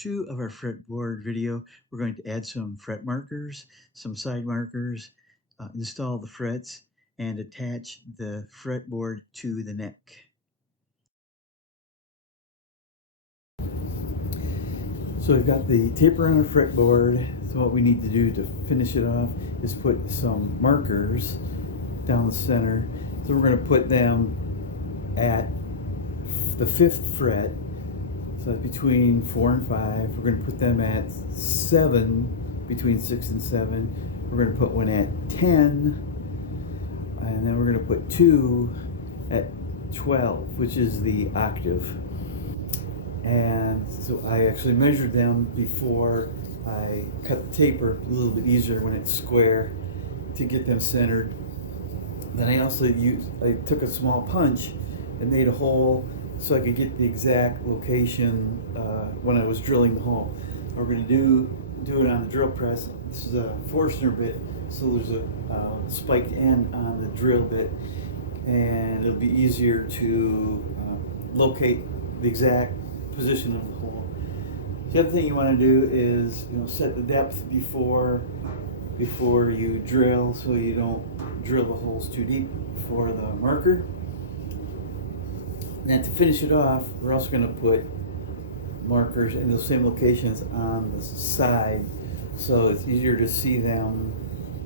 2 of our fretboard video, we're going to add some fret markers, some side markers, install the frets, and attach the fretboard to the neck. So we've got the taper on our fretboard. So what we need to do to finish it off is put some markers down the center. So we're going to put them at the 5th fret. So that's between 4 and 5. We're going to put them at 7, between 6 and 7. We're going to put one at 10. And then we're going to put 2 at 12, which is the octave. And so I actually measured them before I cut the taper, a little bit easier when it's square to get them centered. Then I also took a small punch and made a hole so I could get the exact location when I was drilling the hole. We're going to do it on the drill press. This is a Forstner bit, so there's a spiked end on the drill bit, and it'll be easier to locate the exact position of the hole. The other thing you want to do is set the depth before you drill, so you don't drill the holes too deep for the marker. And to finish it off, we're also going to put markers in those same locations on the side, so it's easier to see them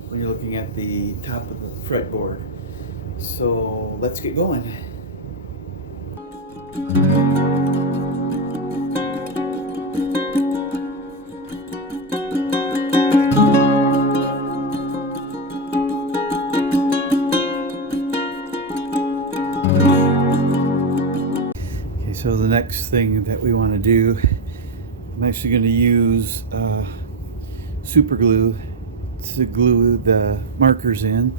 when you're looking at the top of the fretboard. So let's get going. So the next thing that we want to do, I'm actually going to use super glue to glue the markers in.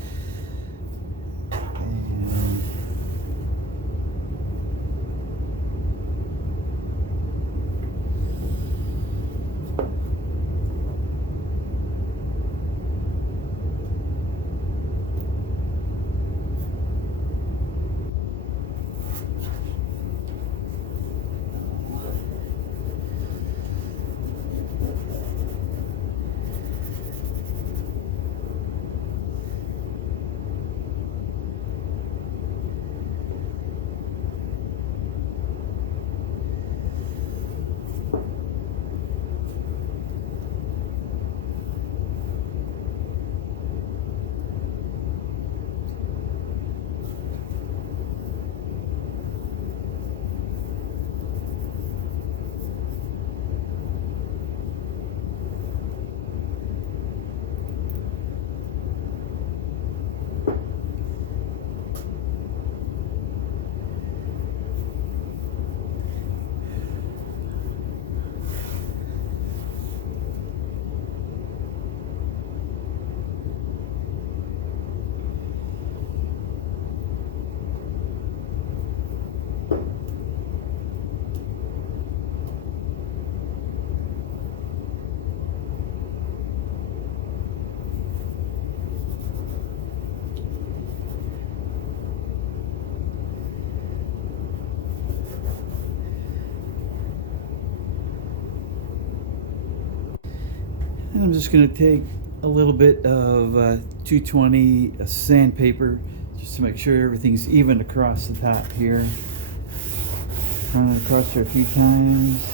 And I'm just going to take a little bit of 220 sandpaper just to make sure everything's even across the top here. Run it across there a few times.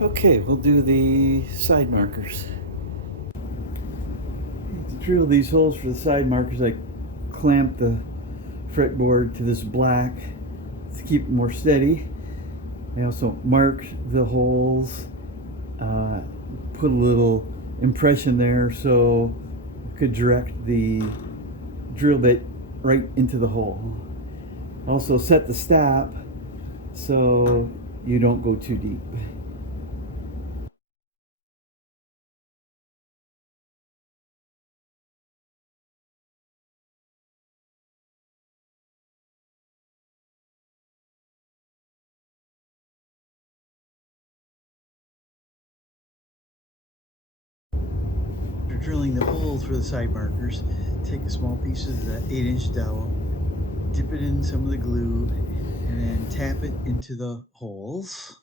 Okay, we'll do the side markers. To drill these holes for the side markers, I clamp the fretboard to this black to keep it more steady. I also marked the holes, put a little impression there so could direct the drill bit right into the hole. Also set the stop so you don't go too deep. After drilling the holes for the side markers, take a small piece of the 8-inch dowel, dip it in some of the glue, and then tap it into the holes,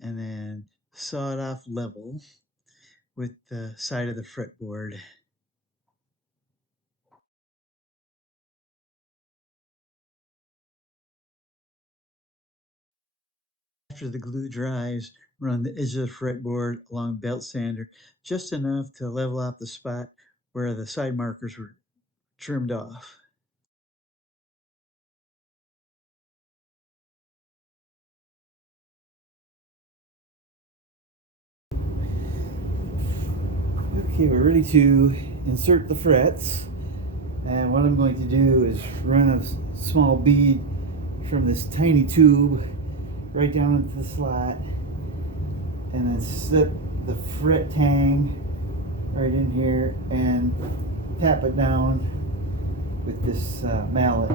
and then saw it off level with the side of the fretboard. After the glue dries, run the edge of the fretboard along belt sander just enough to level out the spot where the side markers were trimmed off. Okay, we're ready to insert the frets. And what I'm going to do is run a small bead from this tiny tube right down into the slot, and then slip the fret tang right in here and tap it down with this mallet.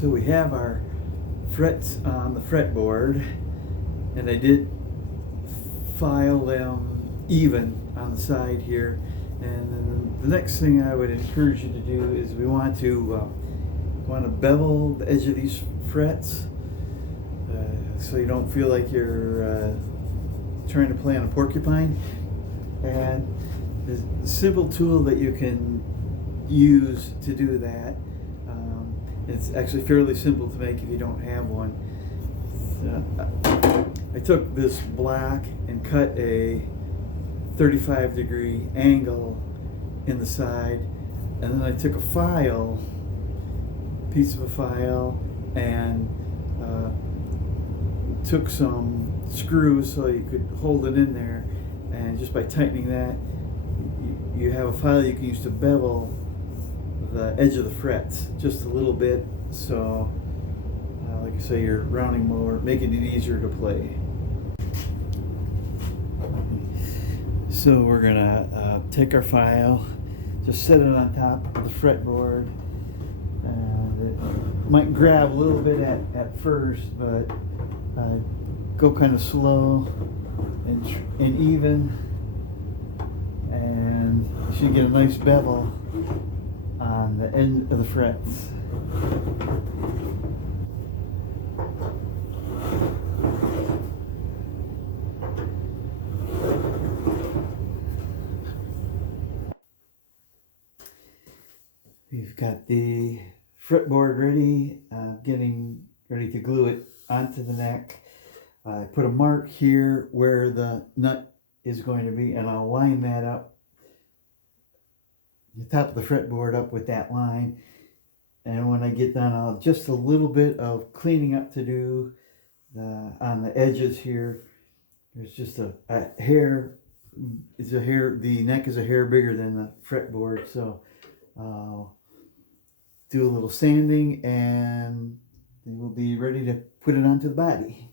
So we have our frets on the fretboard, and I did file them even on the side here. And then the next thing I would encourage you to do is we want to bevel the edge of these frets so you don't feel like you're trying to play on a porcupine. And the simple tool that you can use to do that, it's actually fairly simple to make if you don't have one. I took this block and cut a 35-degree angle in the side, and then I took a piece of a file, and took some screws so you could hold it in there, and just by tightening that, you have a file you can use to bevel the edge of the frets just a little bit, so like I say, you're rounding more, making it easier to play. So we're gonna take our file, just set it on top of the fretboard, and it might grab a little bit at first, but go kind of slow and even, and you should get a nice bevel on the end of the frets. We've got the fretboard ready, getting ready to glue it onto the neck. I put a mark here where the nut is going to be, and I'll line that up, the top of the fretboard up with that line. And when I get done, I'll have just a little bit of cleaning up to do on the edges here. There's just a hair, the neck is a hair bigger than the fretboard, so I'll do a little sanding and then we'll be ready to put it onto the body.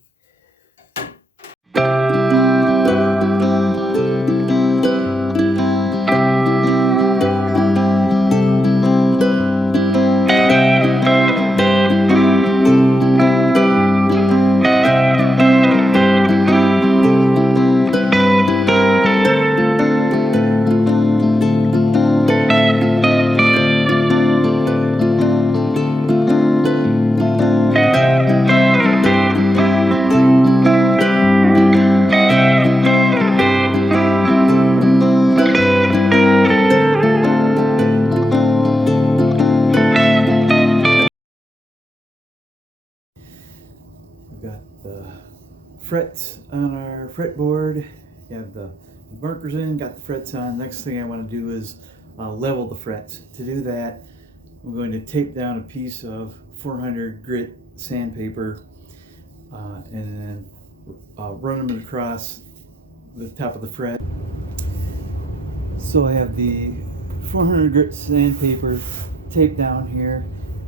We've got the frets on our fretboard. You have the markers in, got the frets on. Next thing I want to do is level the frets. To do that, I'm going to tape down a piece of 400 grit sandpaper and then run them across the top of the fret. So I have the 400 grit sandpaper taped down here,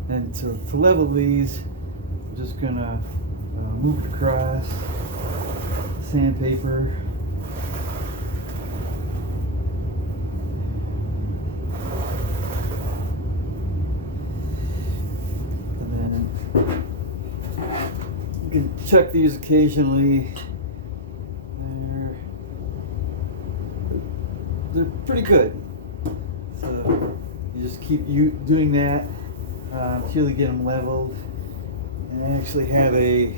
and to level these, I'm just gonna move it across sandpaper. And then you can check these occasionally. They're pretty good. So you just keep doing that until you get them leveled. And I actually have a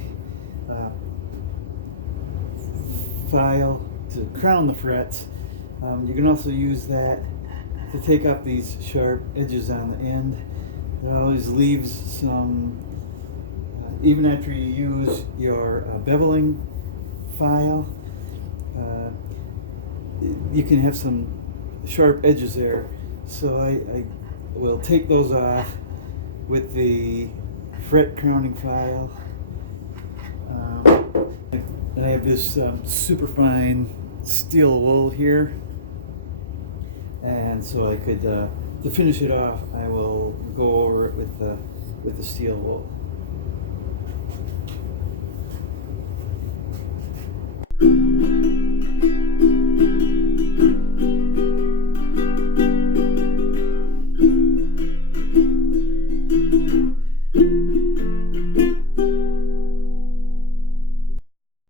file to crown the frets. You can also use that to take off these sharp edges on the end. It always leaves some, even after you use your beveling file, you can have some sharp edges there. So I will take those off with the fret crowning file. And I have this super fine steel wool here, and so I could to finish it off, I will go over it with the steel wool.